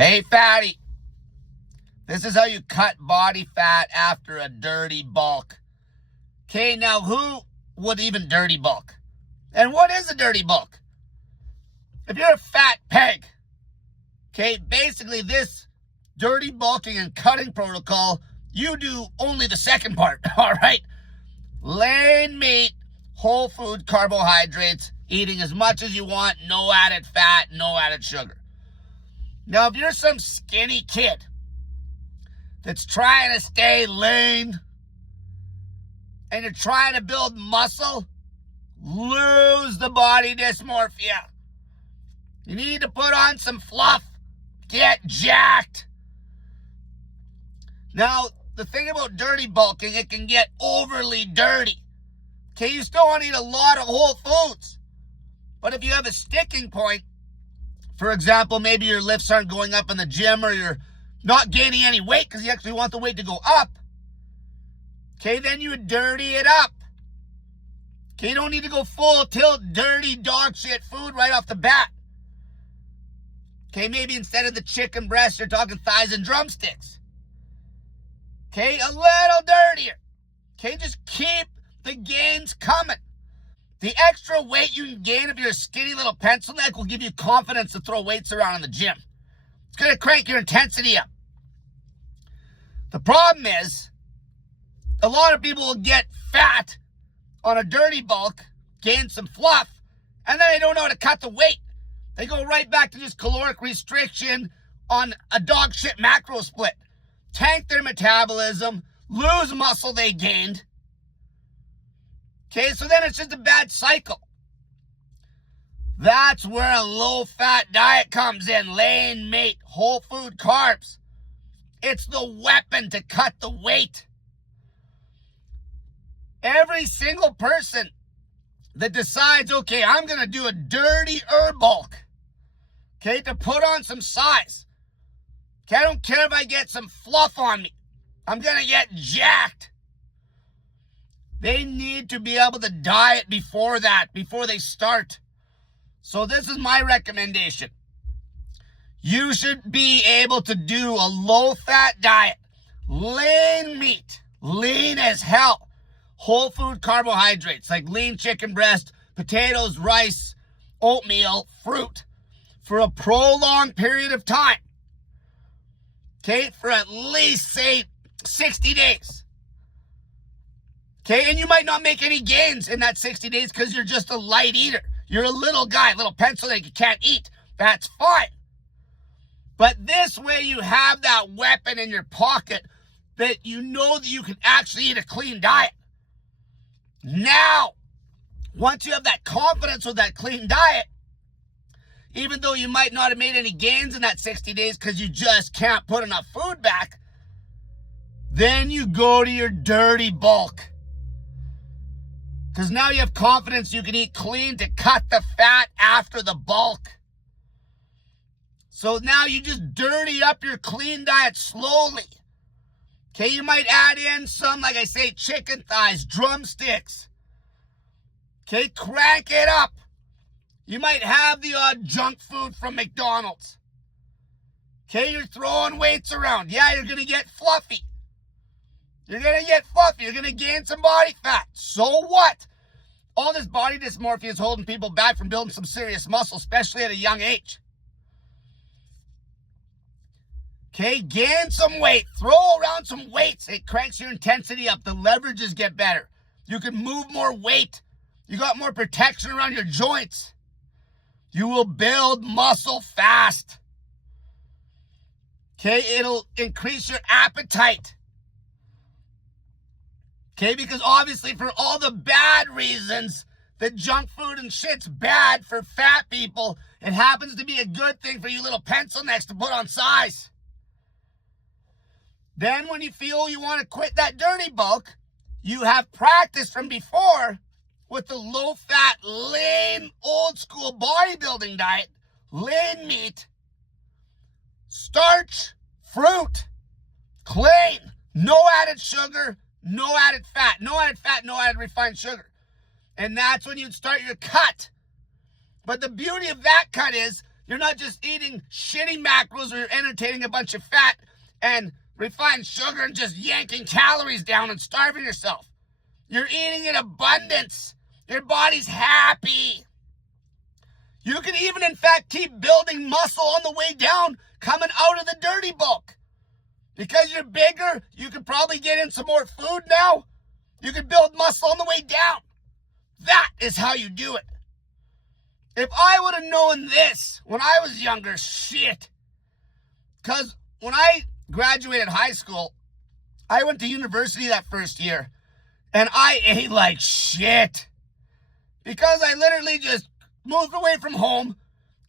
Hey, fatty. This is how you cut body fat after a dirty bulk. Okay, now who would even dirty bulk? And what is a dirty bulk? If you're a fat peg, okay, basically this dirty bulking and cutting protocol, you do only the second part, all right? Lean meat, whole food carbohydrates, eating as much as you want, no added fat, no added sugar. Now, if you're some skinny kid that's trying to stay lean and you're trying to build muscle, lose the body dysmorphia. You need to put on some fluff, get jacked. Now, the thing about dirty bulking, it can get overly dirty. Okay, you still want to eat a lot of whole foods. But if you have a sticking point, for example, maybe your lifts aren't going up in the gym or you're not gaining any weight because you actually want the weight to go up, okay, then you would dirty it up. Okay, you don't need to go full tilt, dirty dog shit food right off the bat. Okay, maybe instead of the chicken breast, you're talking thighs and drumsticks. Okay, a little dirtier. Okay, just keep the gains coming. The extra weight you can gain if you're a skinny little pencil neck will give you confidence to throw weights around in the gym. It's going to crank your intensity up. The problem is, a lot of people will get fat on a dirty bulk, gain some fluff, and then they don't know how to cut the weight. They go right back to just caloric restriction on a dog shit macro split. Tank their metabolism, lose muscle they gained. Okay, so then it's just a bad cycle. That's where a low-fat diet comes in. Lean meat, whole food carbs. It's the weapon to cut the weight. Every single person that decides, okay, I'm going to do a dirty bulk, okay, to put on some size. Okay, I don't care if I get some fluff on me. I'm going to get jacked. They need to be able to diet before that, before they start. So this is my recommendation. You should be able to do a low-fat diet. Lean meat. Lean as hell. Whole food carbohydrates like lean chicken breast, potatoes, rice, oatmeal, fruit for a prolonged period of time. Okay, for at least, say, 60 days. Okay, and you might not make any gains in that 60 days because you're just a light eater. You're a little guy, little pencil that you can't eat. That's fine. But this way you have that weapon in your pocket that you know that you can actually eat a clean diet. Now, once you have that confidence with that clean diet, even though you might not have made any gains in that 60 days because you just can't put enough food back, then you go to your dirty bulk. Because now you have confidence you can eat clean to cut the fat after the bulk. So now you just dirty up your clean diet slowly. Okay, you might add in some, like I say, chicken thighs, drumsticks. Okay, crank it up. You might have the odd junk food from McDonald's. Okay, you're throwing weights around. Yeah, you're going to get fluffy. You're going to get fluffy. You're going to gain some body fat. So what? All this body dysmorphia is holding people back from building some serious muscle, especially at a young age. Okay, gain some weight. Throw around some weights. It cranks your intensity up. The leverages get better. You can move more weight. You got more protection around your joints. You will build muscle fast. Okay, it'll increase your appetite. Okay, because obviously for all the bad reasons that junk food and shit's bad for fat people, it happens to be a good thing for you little pencil necks to put on size. Then when you feel you want to quit that dirty bulk, you have practice from before with the low-fat, lean, old-school bodybuilding diet, lean meat, starch, fruit, clean, no added sugar, no added fat, no added refined sugar. And that's when you'd start your cut. But the beauty of that cut is You're not just eating shitty macros where you're entertaining a bunch of fat and refined sugar and just yanking calories down and starving yourself. You're eating in abundance. Your body's happy. You can even, in fact, keep building muscle on the way down, coming out of the dirty bulk. Because you're bigger, you can probably get in some more food now. You can build muscle on the way down. That is how you do it. If I would have known this when I was younger, shit. Because when I graduated high school, I went to university that first year. And I ate like shit. Because I literally just moved away from home.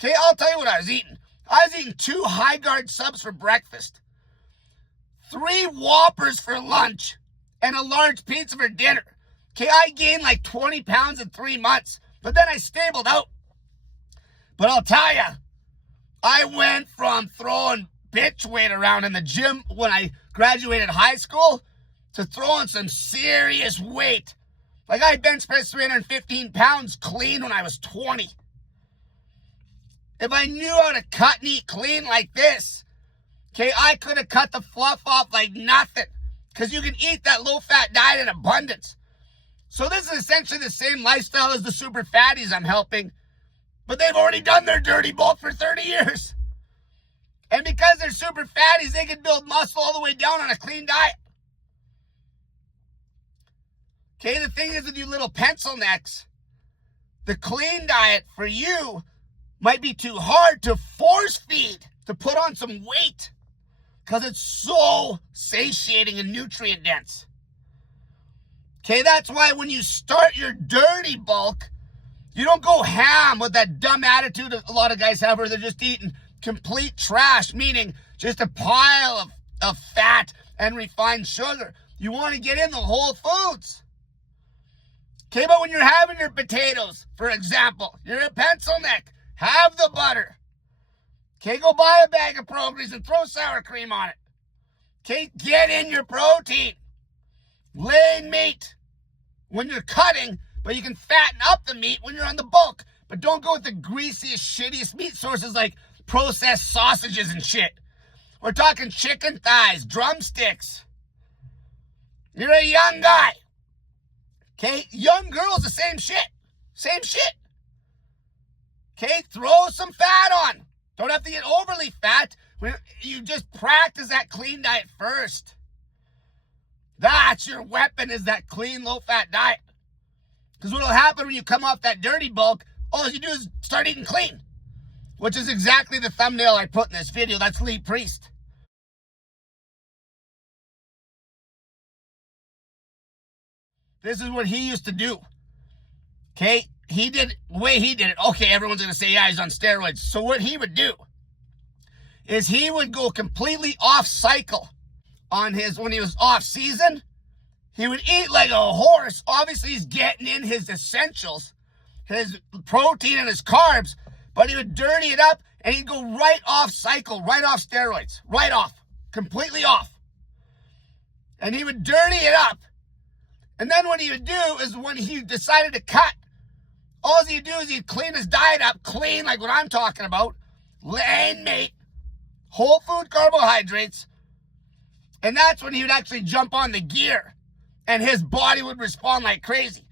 Okay, I'll tell you what I was eating. I was eating 2 High-Guard subs for breakfast, 3 Whoppers for lunch, and a large pizza for dinner. Okay, I gained like 20 pounds in 3 months, but then I stabled out. But I'll tell you, I went from throwing bitch weight around in the gym when I graduated high school to throwing some serious weight. Like I bench pressed 315 pounds clean when I was 20. If I knew how to cut and eat clean like this, okay, I could have cut the fluff off like nothing. Because you can eat that low-fat diet in abundance. So this is essentially the same lifestyle as the super fatties I'm helping. But they've already done their dirty bulk for 30 years. And because they're super fatties, they can build muscle all the way down on a clean diet. Okay, the thing is with you little pencil necks, the clean diet for you might be too hard to force feed, to put on some weight, because it's so satiating and nutrient dense. Okay, that's why when you start your dirty bulk, you don't go ham with that dumb attitude that a lot of guys have where they're just eating complete trash, meaning just a pile of fat and refined sugar. You want to get in the whole foods. Okay, but when you're having your potatoes, for example, you're a pencil neck, have the butter. Okay, go buy a bag of Progress and throw sour cream on it. Okay, get in your protein. Lean meat when you're cutting, but you can fatten up the meat when you're on the bulk. But don't go with the greasiest, shittiest meat sources like processed sausages and shit. We're talking chicken thighs, drumsticks. You're a young guy. Okay, young girls, the same shit. Same shit. Okay, throw some fat on. Don't have to get overly fat. You just practice that clean diet first. That's your weapon, is that clean, low-fat diet. Because what will happen when you come off that dirty bulk, all you do is start eating clean. Which is exactly the thumbnail I put in this video. That's Lee Priest. This is what he used to do. Okay? The way he did it. Okay, everyone's going to say, yeah, he's on steroids. So what he would do is he would go completely off cycle on when he was off season. He would eat like a horse. Obviously, he's getting in his essentials, his protein and his carbs, but he would dirty it up and he'd go right off cycle, right off steroids, right off, completely off. And he would dirty it up. And then what he would do is when he decided to cut, all he'd do is he'd clean his diet up, clean like what I'm talking about, lean meat, whole food carbohydrates, and that's when he would actually jump on the gear, and his body would respond like crazy.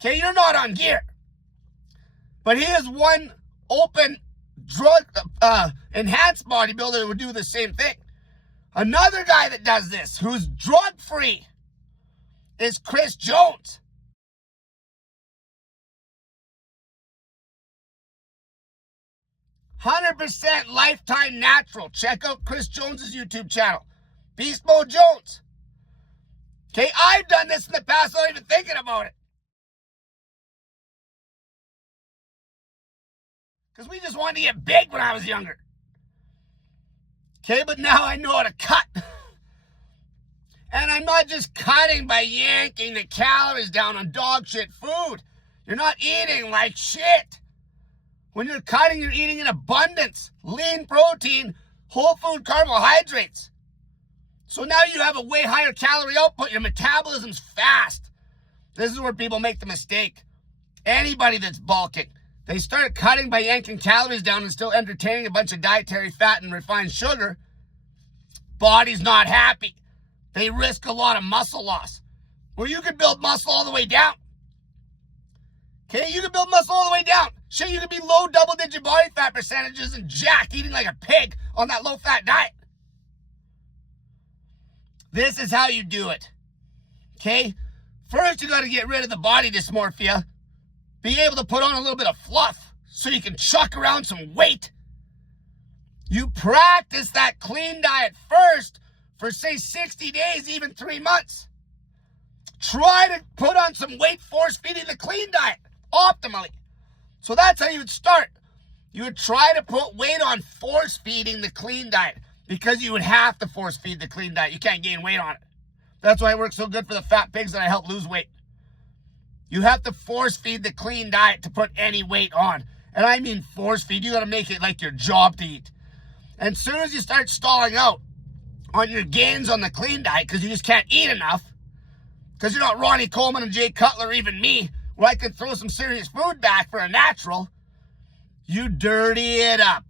Okay, you're not on gear. But he is one open drug enhanced bodybuilder that would do the same thing. Another guy that does this, who's drug-free, is Chris Jones. "100% Lifetime Natural." Check out Chris Jones's YouTube channel, Beast Mode Jones. Okay, I've done this in the past without even thinking about it. Because we just wanted to get big when I was younger. Okay, but now I know how to cut. And I'm not just cutting by yanking the calories down on dog shit food. You're not eating like shit. When you're cutting, you're eating in abundance. Lean protein, whole food carbohydrates. So now you have a way higher calorie output. Your metabolism's fast. This is where people make the mistake. Anybody that's bulking, they start cutting by yanking calories down and still entertaining a bunch of dietary fat and refined sugar, body's not happy. They risk a lot of muscle loss. Where you can build muscle all the way down. Okay, you can build muscle all the way down. Shit, you can be low double-digit body fat percentages and jack eating like a pig on that low-fat diet. This is how you do it. Okay? First, you got to get rid of the body dysmorphia. Be able to put on a little bit of fluff so you can chuck around some weight. You practice that clean diet first for, say, 60 days, even 3 months. Try to put on some weight force-feeding the clean diet optimally. So that's how you would start. You would try to put weight on force-feeding the clean diet because you would have to force-feed the clean diet. You can't gain weight on it. That's why it works so good for the fat pigs that I help lose weight. You have to force-feed the clean diet to put any weight on. And I mean force-feed. You got to make it like your job to eat. And as soon as you start stalling out on your gains on the clean diet because you just can't eat enough, because you're not Ronnie Coleman and Jay Cutler or even me, where I could throw some serious food back for a natural, you dirty it up.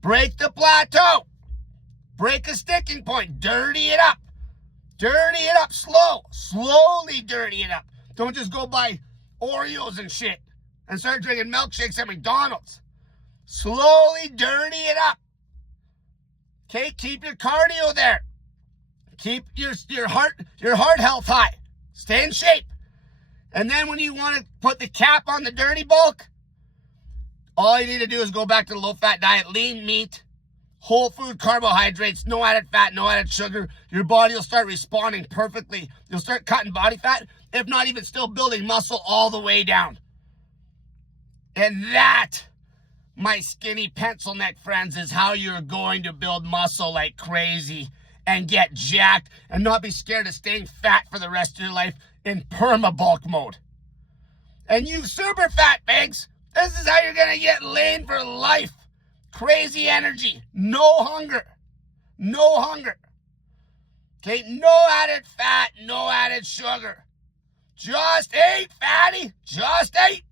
Break the plateau. Break a sticking point. Dirty it up. Dirty it up slow. Slowly dirty it up. Don't just go buy Oreos and shit and start drinking milkshakes at McDonald's. Slowly dirty it up. Okay, keep your cardio there. Keep your heart health high. Stay in shape. And then when you want to put the cap on the dirty bulk, all you need to do is go back to the low-fat diet, lean meat, whole food carbohydrates, no added fat, no added sugar. Your body will start responding perfectly. You'll start cutting body fat, if not even still building muscle all the way down. And that, my skinny pencil neck friends, is how you're going to build muscle like crazy and get jacked and not be scared of staying fat for the rest of your life in perma-bulk mode. And you super fat pigs, this is how you're going to get lean for life. Crazy energy, no hunger, no hunger. Okay, no added fat, no added sugar. Just eat, fatty, just eat.